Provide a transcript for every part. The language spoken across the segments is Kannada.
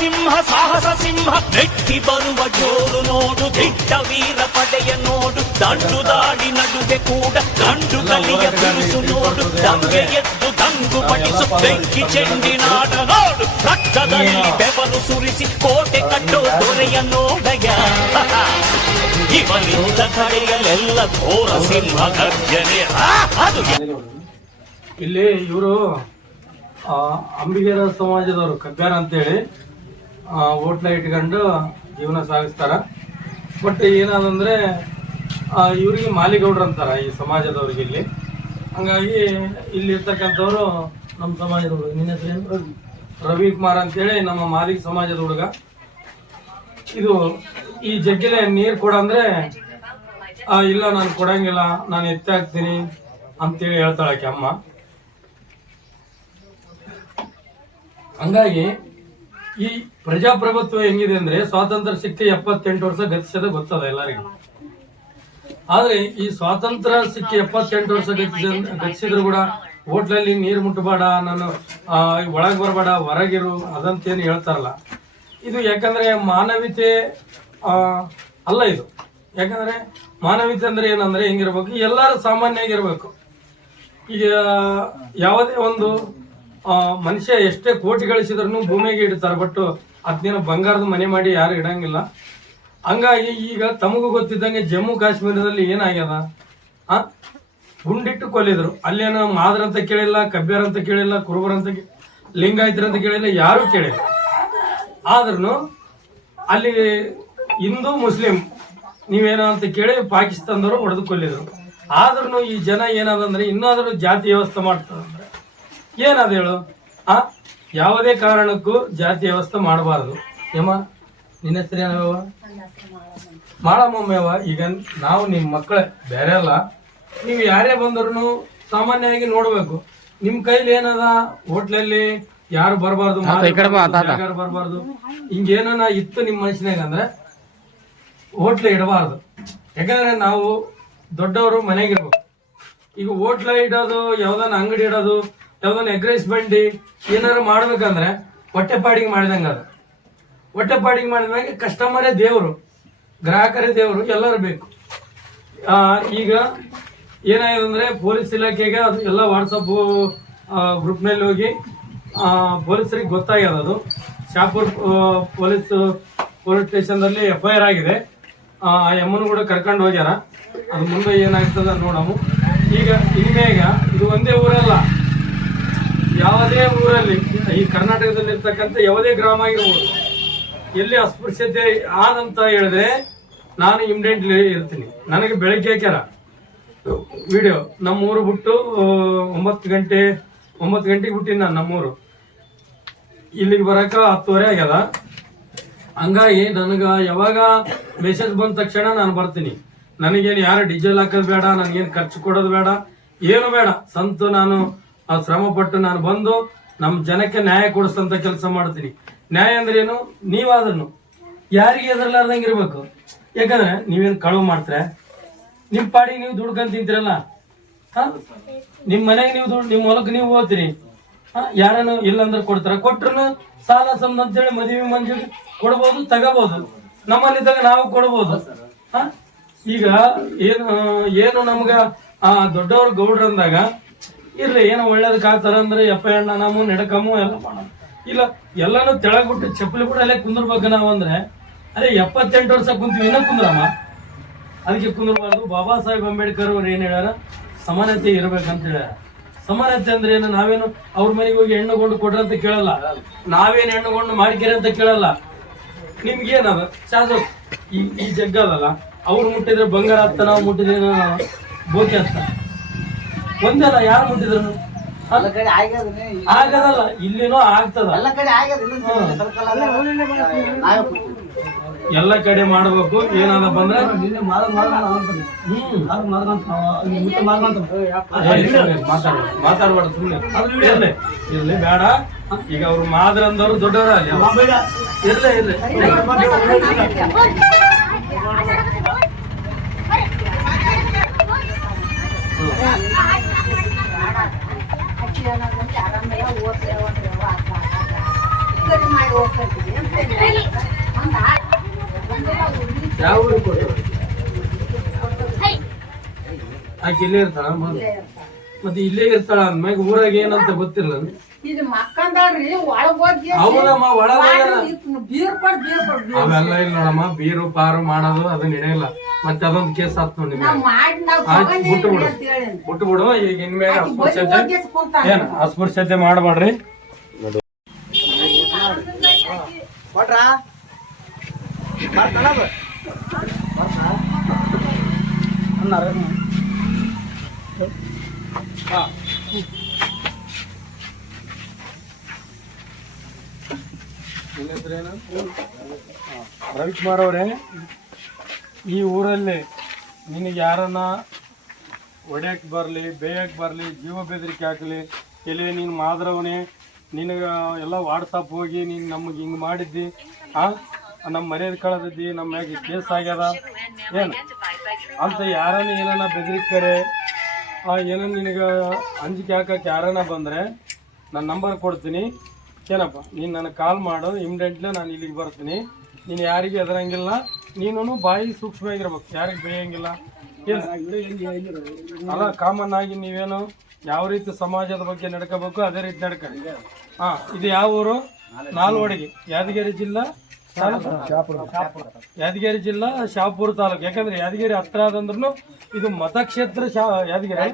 ಸಿಂಹ, ಸಾಹಸ ಸಿಂಹ, ನೆಟ್ಟಿ ಬರುವ ಜೋರು ನೋಡು, ದಿಟ್ಟ ವೀರ ಪಡೆಯ ನೋಡು, ದಂಡು ದಾಡಿ ನಡುವೆ ಕೂಡ ಗಂಡು ಕಲಿಯ ಬಿರುಸು ನೋಡು, ದಂಗೆ ಎದ್ದು ದಂಗು ಪಡಿಸು ಬೆಂಕಿ ಚೆಂಡಿನಾಡ ನೋಡು ರಕ್ತದಲ್ಲಿ ಬೆವರು ಸುರಿಸಿ, ಕೋಟೆ ಕಟ್ಟೋ ದೊರೆಯ ನೋಡಯ. ಇವನಿಂದ ಕಡೆಯಲೆಲ್ಲ ಘೋರ ಸಿಂಹ ಗರ್ಜನೆ. ಅದು ಇಲ್ಲಿ ಇವರು ಅಂಬಿಗರ ಸಮಾಜದವರು ಕಗ್ಗಾರ ಅಂತೇಳಿ ಹೋಟ್ಲ ಇಟ್ಕೊಂಡು ಜೀವನ ಸಾಗಿಸ್ತಾರೆ. ಬಟ್ ಏನಂದ್ರೆ ಇವ್ರಿಗೆ ಮಾಲಿಗೌಡ್ರು ಅಂತಾರೆ ಈ ಸಮಾಜದವ್ರಿಗೆ ಇಲ್ಲಿ. ಹಂಗಾಗಿ ಇಲ್ಲಿ ಇರ್ತಕ್ಕಂಥವ್ರು ನಮ್ಮ ಸಮಾಜದ ಹುಡುಗ ನಿನ್ನ ಏನು? ರವಿ. ಕುಮಾರ್ ಅಂತೇಳಿ ನಮ್ಮ ಮಾಲಿಕ ಸಮಾಜದ ಹುಡುಗ. ಇದು ಈ ಜಗ್ಗಿಲೆ ನೀರು ಕೊಡಂದ್ರೆ ಇಲ್ಲ ನಾನು ಕೊಡಂಗಿಲ್ಲ ನಾನು ಎತ್ತಾಕ್ತೀನಿ ಅಂತೇಳಿ ಹೇಳ್ತಾಳಕ್ಕೆ ಅಮ್ಮ. ಹಂಗಾಗಿ ಈ ಪ್ರಜಾಪ್ರಭುತ್ವ ಹೆಂಗಿದೆ ಅಂದ್ರೆ ಸ್ವಾತಂತ್ರ್ಯ ಸಿಕ್ಕಿ ಎಪ್ಪತ್ತೆಂಟು ವರ್ಷ ಗತಿಸದ ಗೊತ್ತದ ಎಲ್ಲರಿಗೂ. ಆದ್ರೆ ಈ ಸ್ವಾತಂತ್ರ್ಯ ಸಿಕ್ಕಿ ಎಪ್ಪತ್ತೆಂಟು ವರ್ಷ ಗತಿಸ ಗತಿಸಿದ್ರು ಕೂಡ ಹೋಟ್ಲಲ್ಲಿ ನೀರು ಮುಟ್ಟಬೇಡ ನಾನು ಒಳಗೆ ಬರಬೇಡ, ಹೊರಗಿರು, ಅದಂತೇನು ಹೇಳ್ತಾರಲ್ಲ. ಇದು ಯಾಕಂದ್ರೆ ಮಾನವೀಯತೆ ಅಲ್ಲ ಇದು. ಯಾಕಂದ್ರೆ ಮಾನವೀಯತೆ ಅಂದ್ರೆ ಏನಂದ್ರೆ ಹೆಂಗಿರ್ಬೇಕು. ಎಲ್ಲರೂ ಸಾಮಾನ್ಯವಾಗಿರ್ಬೇಕು. ಈಗ ಯಾವುದೇ ಒಂದು ಮನುಷ್ಯ ಎಷ್ಟೇ ಕೋಟಿ ಗಳಿಸಿದ್ರು ಭೂಮಿಗೆ ಇಡ್ತಾರೆ ಬಟ್ ಅದನ್ನೇನೋ ಬಂಗಾರದ ಮನೆ ಮಾಡಿ ಯಾರು ಇಡಂಗಿಲ್ಲ. ಹಂಗಾಗಿ ಈಗ ತಮಗೂ ಗೊತ್ತಿದ್ದಂಗೆ ಜಮ್ಮು ಕಾಶ್ಮೀರದಲ್ಲಿ ಏನಾಗ್ಯದ? ಗುಂಡಿಟ್ಟು ಕೊಲ್ಲಿದ್ರು. ಅಲ್ಲೇನೋ ಮಾದ್ರ ಅಂತ ಕೇಳಿಲ್ಲ ಕಬ್ಬ್ಯಾರ ಅಂತ ಕೇಳಿಲ್ಲ, ಕುರುಬರ ಅಂತ ಲಿಂಗಾಯತರ ಅಂತ ಕೇಳಿಲ್ಲ, ಯಾರು ಕೇಳಿಲ್ಲ. ಆದ್ರೂ ಅಲ್ಲಿ ಹಿಂದೂ ಮುಸ್ಲಿಂ, ನೀವೇನೋ ಅಂತ ಕೇಳಿ ಪಾಕಿಸ್ತಾನದವರು ಹೊಡೆದು ಕೊಲ್ಲಿದ್ರು. ಆದ್ರೂ ಈ ಜನ ಏನಾದಂದ್ರೆ, ಇನ್ನಾದರೂ ಜಾತಿ ವ್ಯವಸ್ಥೆ ಮಾಡ್ತಾರಂದ್ರೆ ಏನದ ಹೇಳು? ಆ ಯಾವುದೇ ಕಾರಣಕ್ಕೂ ಜಾತಿ ವ್ಯವಸ್ಥೆ ಮಾಡಬಾರದು. ಏಮ ನಿನ್ನ ಹೆಸರು ಏನವ ಮಾಡಮ್ಮಯ್ಯವ ಈಗ ನಾವು ನಿಮ್ಮ ಮಕ್ಕಳೇ ಬೇರೆ ಅಲ್ಲ. ನೀವು ಯಾರೇ ಬಂದ್ರು ಸಾಮಾನ್ಯವಾಗಿ ನೋಡಬೇಕು. ನಿಮ್ ಕೈಲಿ ಏನದ? ಹೋಟ್ಲಲ್ಲಿ ಯಾರು ಬರಬಾರ್ದು ಯಾರು ಬರಬಾರ್ದು. ಹಿಂಗೇನ ಇತ್ತು ನಿಮ್ಮ ಮನುಷ್ಯನಾಗ ಅಂದ್ರೆ ಹೋಟ್ಲ ಇಡಬಾರ್ದು. ಯಾಕಂದ್ರೆ ನಾವು ದೊಡ್ಡವರು ಮನೆಗಿರ್ಬೇಕು. ಈಗ ಹೋಟ್ಲ ಇಡೋದು ಯಾವ್ದಾನ ಅಂಗಡಿ ಇಡೋದು ಯಾವ್ದಾನ ಎಗ್ ರೈಸ್ ಬಂಡಿ ಏನಾರು ಮಾಡ್ಬೇಕಂದ್ರೆ ಹೊಟ್ಟೆಪಾಡಿಗೆ ಮಾಡಿದಂಗ ಅದು. ಹೊಟ್ಟೆಪಾಡಿಗೆ ಮಾಡಿದಾಗ ಕಸ್ಟಮರೇ ದೇವರು ಗ್ರಾಹಕರೇ ದೇವರು ಎಲ್ಲರೂ ಬೇಕು. ಈಗ ಏನಾಗಿದೆ ಅಂದ್ರೆ ಪೊಲೀಸ್ ಇಲಾಖೆಗೆ ಅದು ಎಲ್ಲ ವಾಟ್ಸಪ್ ಗ್ರೂಪ್ನಲ್ಲಿ ಹೋಗಿ ಆ, ಪೊಲೀಸರಿಗೆ ಗೊತ್ತಾಗ್ಯದ ಅದು. ಶಾಪುರ್ ಪೊಲೀಸ್ ಪೊಲೀಸ್ ಸ್ಟೇಷನ್ದಲ್ಲಿ ಎಫ್ ಐ ಆರ್ ಆಗಿದೆ. ಆ ಕೂಡ ಕರ್ಕೊಂಡು ಹೋಗ್ಯಾರ. ಅದು ಮುಂದೆ ಏನಾಗ್ತದ ನೋಡಮು ಈಗ ಈಗ ಇದು ಒಂದೇ ಊರಲ್ಲ. ಯಾವುದೇ ಊರಲ್ಲಿ ಈ ಕರ್ನಾಟಕದಲ್ಲಿ ಇರ್ತಕ್ಕಂಥ ಯಾವುದೇ ಗ್ರಾಮ ಆಗಿರ್ಬೋದು ಎಲ್ಲಿ ಅಸ್ಪೃಶ್ಯತೆ ಆದಂತ ಹೇಳಿದ್ರೆ ನಾನು ಇಮ್ಡೆಂಟ್ಲಿ ಇರ್ತೀನಿ. ನನಗೆ ಬೆಳಗ್ಗೆ ಕೆರ ವಿಡಿಯೋ ನಮ್ಮೂರು ಬಿಟ್ಟು ಆ, ಒಂಬತ್ತು ಗಂಟೆ ಒಂಬತ್ತು ಗಂಟೆಗೆ ಬಿಟ್ಟಿನಿ ನಾನು ನಮ್ಮೂರು. ಇಲ್ಲಿಗೆ ಬರಕ ಹತ್ತುವರೆ ಆಗ್ಯದ. ಹಂಗಾಗಿ ನನಗೆ ಯಾವಾಗ ಮೆಸೇಜ್ ಬಂದ ತಕ್ಷಣ ನಾನು ಬರ್ತೀನಿ. ನನಗೇನು ಯಾರು ಡೀಸೆಲ್ ಹಾಕೋದು ಬೇಡ ನನಗೇನು ಖರ್ಚು ಕೊಡೋದು ಬೇಡ ಏನು ಬೇಡ. ಸಂತು ನಾನು ಆ ಶ್ರಮ ಪಟ್ಟು ನಾನು ಬಂದು ನಮ್ಮ ಜನಕ್ಕೆ ನ್ಯಾಯ ಕೊಡಿಸಂತ ಕೆಲಸ ಮಾಡ್ತೀನಿ. ನ್ಯಾಯ ಅಂದ್ರೆ ಏನು? ನೀವಾದ್ರೂ ಯಾರಿಗೆ ಎದರ್ಲಾರ್ದಂಗೆ ಇರ್ಬೇಕು. ಯಾಕಂದ್ರೆ ನೀವೇನು ಕಳುವು ಮಾಡ್ತಾರೆ? ನಿಮ್ಮ ಪಾಡಿಗೆ ನೀವು ದುಡ್ಕೊಂಡು ತಿಂತೀರಲ್ಲ? ನಿಮ್ಮ ನಿಮ್ ಮನೆಗೆ ನೀವು ದುಡ್ಡು ನಿಮ್ಮ ಹೊಲಕ್ಕೆ ನೀವು ಓದ್ತೀರಿ? ಯಾರನ್ನು ಇಲ್ಲಂದ್ರೆ ಕೊಡ್ತಾರ. ಕೊಟ್ರು ಸಾಲ ಸಂಬಂಧ ಅಂತೇಳಿ ಮದುವೆ ಮಂಜೂರಿ ಕೊಡ್ಬೋದು ತಗೋಬಹುದು ನಮ್ಮಲ್ಲಿ ತಗ ನಾವು ಕೊಡ್ಬೋದು? ಈಗ ಏನು ಏನು ನಮ್ಗ ಆ ದೊಡ್ಡವ್ರ ಗೌಡ್ರ ಅಂದಾಗ ಇರ್ಲಿ, ಏನೋ ಒಳ್ಳೇದಕ್ಕೆ ಆಗ್ತಾರ ಅಂದ್ರೆ ಎಪ್ಪ ಎಣ್ಣ ನಾವು ನೆಡಕಮ್ಮು ಎಲ್ಲ ಮಾಡೋಣ. ಇಲ್ಲ, ಎಲ್ಲಾನು ತೆಳಗ್ಬಿಟ್ಟು ಚಪ್ಪಲಿ ಕೂಡ ಅಲ್ಲೇ ಕುಂದಿರ್ಬೇಕು ನಾವು ಅಂದ್ರೆ ಅದೇ ಎಪ್ಪತ್ತೆಂಟು ವರ್ಷ ಕುಂತೀವಿ, ಇನ್ನೂ ಕುಂದ್ರಮ್ಮ? ಅದಕ್ಕೆ ಕುಂದಿರಬಾರ್ದು. ಬಾಬಾ ಸಾಹೇಬ್ ಅಂಬೇಡ್ಕರ್ ಅವ್ರು ಏನು ಹೇಳ್ಯಾರ? ಸಮಾನತೆ ಇರ್ಬೇಕಂತ ಹೇಳ್ಯಾರ. ಸಮಾನತೆ ಅಂದ್ರೆ ಏನು? ನಾವೇನು ಅವ್ರ ಮನೆಗೆ ಹೋಗಿ ಹೆಣ್ಣುಗೊಂಡು ಕೊಡ್ರಿ ಅಂತ ಕೇಳಲ್ಲ. ನಾವೇನು ಹೆಣ್ಣುಗೊಂಡು ಮಾಡ್ಕಿರಿ ಅಂತ ಕೇಳಲ್ಲ. ನಿಮ್ಗೆ ಏನದ? ಶಾಸ ಈ ಈ ಜಗ್ಗ ಅದಲ್ಲ ಅವ್ರು ಮುಟ್ಟಿದ್ರೆ ಬಂಗಾರ ಅತ್ತ ನಾವು ಮುಟ್ಟಿದ್ರೆ ಬೋಕೆ ಹತ್ತ ಒಂದಲ್ಲ ಯಾರು ಮುಟ್ಟಿದ್ರು? ಎಲ್ಲ ಕಡೆ ಆಗ್ಯದನೆ ಆಗದಲ್ಲ ಇಲ್ಲಿನೂ ಆಗ್ತದ. ಎಲ್ಲ ಕಡೆ ಮಾಡ್ಬೇಕು ಏನದಪ್ಪ ಅಂದ್ರೆ ಮಾತಾಡ್ಬಾರ್ದು ಮಾತಾಡ್ಬಾರ್ದು ಸುಮ್ಮನೆ ಇರ್ಲಿ ಇರ್ಲಿ ಬೇಡ. ಈಗ ಅವ್ರು ಮಾದ್ರ ಅಂದವ್ರು ದೊಡ್ಡವರ ಅಲ್ಲಿ ಇರ್ಲಿ ಇರ್ಲಿ. ಆಕೆ ಇಲ್ಲೇ ಇರ್ತಾಳ ಮತ್ತೆ ಇಲ್ಲೇ ಇರ್ತಾಳ ಅಂದ್ಮ್ಯಾಗ ಊರಾಗ ಏನಂತ ಗೊತ್ತಿಲ್ಲ ಹೌದಮ್ಮ ಒಳಗ ಬೀರ್ ಅವೆಲ್ಲ ಇಲ್ಲ ನೋಡಮ್ಮ ಬೀರು ಪಾರು ಮಾಡೋದು ಅದನ್ನ ಇಲ್ಲ ಮತ್ತೆ ಅದೊಂದು ಕೇಸ್ ಆತ್ ನೋಡಿ ಬಿಟ್ಟು ಬಿಡು ಬಿಟ್ಟು ಬಿಡು ಈಗ ಇನ್ಮೇಲೆ ಅಸ್ಪೃಶ್ಯತೆ ಏನ್ ಅಸ್ಪೃಶ್ಯತೆ ಮಾಡಬೇಡ್ರಿ ರವಿಕುಮಾರ್ ಅವರೇ ಈ ಊರಲ್ಲಿ ನಿನಗೆ ಯಾರನ್ನ ಒಡೆಯಕ್ಕೆ ಬರಲಿ, ಬೇಯಕ್ಕೆ ಬರಲಿ, ಜೀವ ಬೆದರಿಕೆ ಹಾಕಲಿ ಎಲ್ಲಿ ನೀನು ಮಾದ್ರವನೇ, ನಿನಗೆ ಎಲ್ಲ ವಾಟ್ಸಪ್ ಹೋಗಿ ನೀನು ನಮಗೆ ಹಿಂಗೆ ಮಾಡಿದ್ದಿ ಹಾಂ ನಮ್ಮ ಮರ್ಯಾದೆ ಕಳೆದಿದ್ದಿ, ನಮ್ಮ ಮ್ಯಾಗೆ ಕೇಸ್ ಆಗ್ಯದ? ಏನು? ಅಂತ ಯಾರನ್ನ ಏನನ್ನ ಬೆದರಿಕರೆ ಏನೋ ನಿನಗೆ ಅಂಜಿಕೆ ಹಾಕಕ್ಕೆ ಯಾರನ್ನ ಬಂದರೆ ನನ್ನ ನಂಬರ್ ಕೊಡ್ತೀನಿ. ಏನಪ್ಪ, ನೀನು ನನಗೆ ಕಾಲ್ ಮಾಡು ಇಮಿಡಿಯೇಟ್ಲಿ ನಾನು ಇಲ್ಲಿಗೆ ಬರ್ತೀನಿ. ನೀನು ಯಾರಿಗೆ ಎದರಂಗಿಲ್ಲ ನೀನು ಬಾಯಿ ಸೂಕ್ಷ್ಮವಾಗಿರ್ಬೇಕು, ಯಾರಿಗೆ ಬೇಯಂಗಿಲ್ಲ. ಅಲ್ಲ ಕಾಮನ್ ಆಗಿ ನೀವೇನು ಯಾವ ರೀತಿ ಸಮಾಜದ ಬಗ್ಗೆ ನಡ್ಕೋಬೇಕು, ಅದೇ ರೀತಿ ನಡ್ಕೊಳ್ಳಿ ಹಾಂ, ಇದು ಯಾವ ಊರು? ನಾಲ್ವಡಿಗೆ. ಯಾದಗಿರಿ ಜಿಲ್ಲಾ? ಯಾದಗಿರಿ ಜಿಲ್ಲಾ, ಶಾಪುರ ತಾಲೂಕು. ಯಾಕಂದ್ರೆ ಯಾದಗಿರಿ ಹತ್ರ ಆದಂದ್ರೂ ಇದು ಮತಕ್ಷೇತ್ರ ಯಾದಗಿರಿ?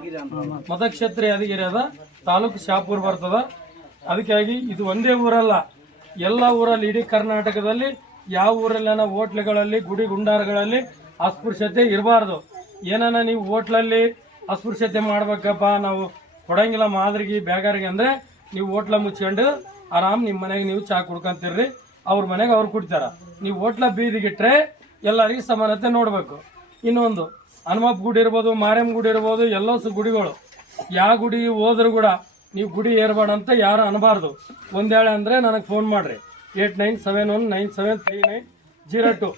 ಮತಕ್ಷೇತ್ರ ಯಾದಗಿರಿ ಅದ. ತಾಲೂಕು ಶಾಪುರ್ ಬರ್ತದ. ಅದಕ್ಕಾಗಿ ಇದು ಒಂದೇ ಊರಲ್ಲ. ಎಲ್ಲ ಊರಲ್ಲಿ ಇಡೀ ಕರ್ನಾಟಕದಲ್ಲಿ ಯಾವ ಊರಲ್ಲೆನ ಹೋಟ್ಲುಗಳಲ್ಲಿ, ಗುಡಿ ಗುಂಡಾರಗಳಲ್ಲಿ ಅಸ್ಪೃಶ್ಯತೆ ಇರಬಾರ್ದು. ಏನನ್ನ ನೀವು ಹೋಟ್ಲಲ್ಲಿ ಅಸ್ಪೃಶ್ಯತೆ ಮಾಡ್ಬೇಕಪ್ಪ, ನಾವು ಕೊಡಂಗಿಲ್ಲ ಮಾದ್ರಿಗೆ ಬೇಗಾರಿಗೆ ಅಂದ್ರೆ ನೀವು ಹೋಟ್ಲ ಮುಚ್ಕೊಂಡು ಆರಾಮ್ ನಿಮ್ಮ ಮನೆಗೆ ನೀವು ಚಾ ಕುಡ್ಕೊಂತೀರ್ರಿ. ಅವ್ರ ಮನೆಗೆ ಅವ್ರು ಕುಡ್ತಾರ. ನೀವು ಹೋಟ್ಲ ಬೀದಿಗಿಟ್ರೆ ಎಲ್ಲರಿಗೂ ಸಮಾನತೆ ನೋಡಬೇಕು. ಇನ್ನೊಂದು, ಹನುಮಪ್ಪ ಗುಡಿ ಇರ್ಬೋದು ಮಾರಮ್ಮ ಗುಡಿ ಇರ್ಬೋದು ಎಲ್ಲಸು ಗುಡಿಗಳು. ಯಾವ ಗುಡಿ ಹೋದ್ರು ಕೂಡ ನೀವು ಗುಡಿ ಏರ್ಬೇಡ ಅಂತ ಯಾರು ಅನ್ಬಾರ್ದು. ಒಂದೇಳೆ ಅಂದರೆ ನನಗೆ ಫೋನ್ ಮಾಡಿರಿ. Eight nine seven one nine seven three nine zero two.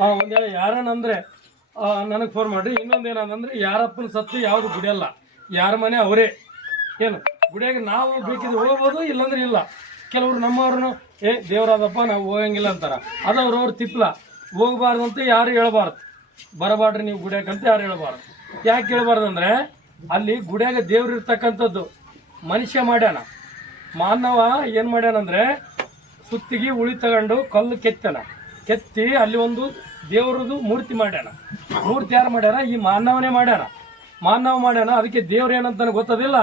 ಒಂದೇಳೆ ಯಾರನ್ನಂದರೆ ನನಗೆ ಫೋನ್ ಮಾಡಿರಿ. ಇನ್ನೊಂದು ಏನಂದ್ರೆ ಯಾರಪ್ಪನ ಸತ್ತು ಯಾವುದು ಗುಡಿಯಲ್ಲ ಯಾರ ಮನೆ ಅವರೇ. ಏನು? ಗುಡಿಯಾಗ ನಾವು ಬೇಕಿದ್ರೆ ಹೋಗ್ಬೋದು, ಇಲ್ಲಾಂದ್ರೆ ಇಲ್ಲ. ಕೆಲವರು ನಮ್ಮವ್ರನ್ನು, ಏ, ದೇವರಾದಪ್ಪ, ನಾವು ಹೋಗಂಗಿಲ್ಲ ಅಂತಾರ. ಅದು ಅವ್ರು ತಿಪ್ಪಲ ಹೋಗ್ಬಾರ್ದು ಅಂತ ಯಾರು ಹೇಳ್ಬಾರ್ದು. ಬರಬಾರ್ರಿ ನೀವು ಗುಡಿಯಾಗ ಅಂತ ಯಾರು ಹೇಳ್ಬಾರ್ದು. ಯಾಕೆ ಹೇಳ್ಬಾರ್ದು ಅಂದ್ರೆ ಅಲ್ಲಿ ಗುಡಿಯಾಗ ದೇವ್ರು ಇರ್ತಕ್ಕಂಥದ್ದು. ಮನುಷ್ಯ ಮಾಡ್ಯಾನ. ಮಾನವ ಏನು ಮಾಡ್ಯಾನಂದ್ರೆ ಸುತ್ತಿಗೆ ಉಳಿ ತಗೊಂಡು ಕಲ್ಲು ಕೆತ್ತನ ಕೆತ್ತಿ ಅಲ್ಲಿ ಒಂದು ದೇವರದು ಮೂರ್ತಿ ಮಾಡ್ಯಾನ ಮೂರ್ತಿ ಯಾರು ಮಾಡ್ಯಾನ ಈ ಮಾನವನೇ ಮಾಡ್ಯಾನ ಮಾನವ ಮಾಡ್ಯಾನ ಅದಕ್ಕೆ ದೇವ್ರು ಏನಂತ ಗೊತ್ತದಿಲ್ಲ.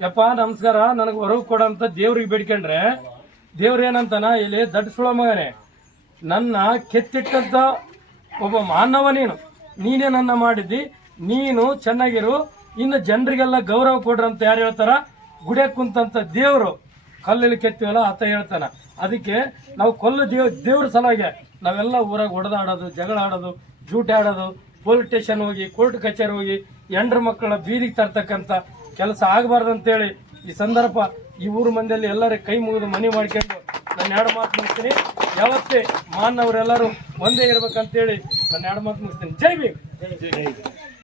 ಯಪ್ಪ, ನಮಸ್ಕಾರ. ನನಗೆ ಹೊರಗೆ ಕೊಡೋಂಥ ದೇವ್ರಿಗೆ ಬೇಡ್ಕೊಂಡ್ರೆ ದೇವ್ರು ಏನಂತಾನ? ಇಲ್ಲಿ ದಡ್ಡ ಸುಳ ಮಗನೇ, ನನ್ನ ಕೆತ್ತಿಟ್ಟಂಥ ಒಬ್ಬ ಮಾನವ ನೀನು. ನೀನೇ ನನ್ನ ಮಾಡಿದ್ದಿ. ನೀನು ಚೆನ್ನಾಗಿರು. ಇನ್ನು ಜನರಿಗೆಲ್ಲ ಗೌರವ ಕೊಡ್ರಂತ ಯಾರು ಹೇಳ್ತಾರ? ಗುಡಿಯಾಗ ಕುಂತಂಥ ದೇವರು. ಕಲ್ಲಲ್ಲಿ ಕೆತ್ತಿವಲ್ಲ, ಆತ ಹೇಳ್ತಾನ. ಅದಕ್ಕೆ ನಾವು ಕೊಲ್ಲ ದೇವ್, ದೇವ್ರ ಸಲುವಾಗಿ ನಾವೆಲ್ಲ ಊರಾಗ ಹೊಡೆದಾಡೋದು ಜಗಳ ಆಡೋದು, ಜೂಟಿ ಆಡೋದು, ಪೊಲೀಸ್ ಸ್ಟೇಷನ್ ಹೋಗಿ, ಕೋರ್ಟ್ ಕಚೇರಿ ಹೋಗಿ ಎಂಡ್ರ ಮಕ್ಕಳ ಬೀದಿಗೆ ತರ್ತಕ್ಕಂಥ ಕೆಲಸ ಆಗಬಾರ್ದು ಅಂತೇಳಿ ಈ ಸಂದರ್ಭ ಈ ಊರು ಮಂದಿಯಲ್ಲಿ ಎಲ್ಲರ ಕೈ ಮುಗಿದು ಮನೆ ಮಾಡ್ಕೊಂಡು ನಾನು ಎರಡು ಮಾತು ಮುಗಿಸ್ತೀನಿ. ಯಾವತ್ತೇ ಮಾನವರೆಲ್ಲರೂ ಒಂದೇ ಇರ್ಬೇಕಂತೇಳಿ ನಾನು ಎರಡು ಮಾತು ಮುಗಿಸ್ತೀನಿ. ಜೈ ಭೀಮ್.